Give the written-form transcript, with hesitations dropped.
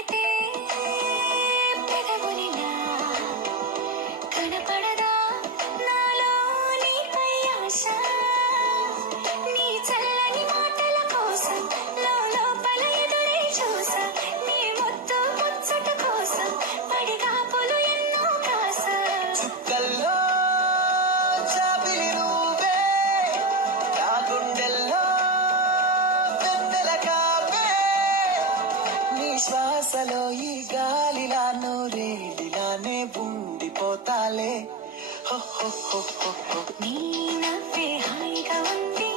పడితే పెదవులిలా కనపడదా నాలో నీపై ఆశ. నీ చల్లని మాటల కోసం లోపల ఎదురే చూసా. నీ ముద్దు ముచ్చట కోసం పడిగాపులు ఎన్నో కాసా. చుక్కల్లో చాపిలి నువ్వే, నా గుండెల్లో వెన్నెల కావే. నీ శ్వాసలో ఈ గాలిలా నూరేడిలానే ఉండిపోతాలే. హో హో హో హో హో. నీ నవ్వే హాయిగా ఉంది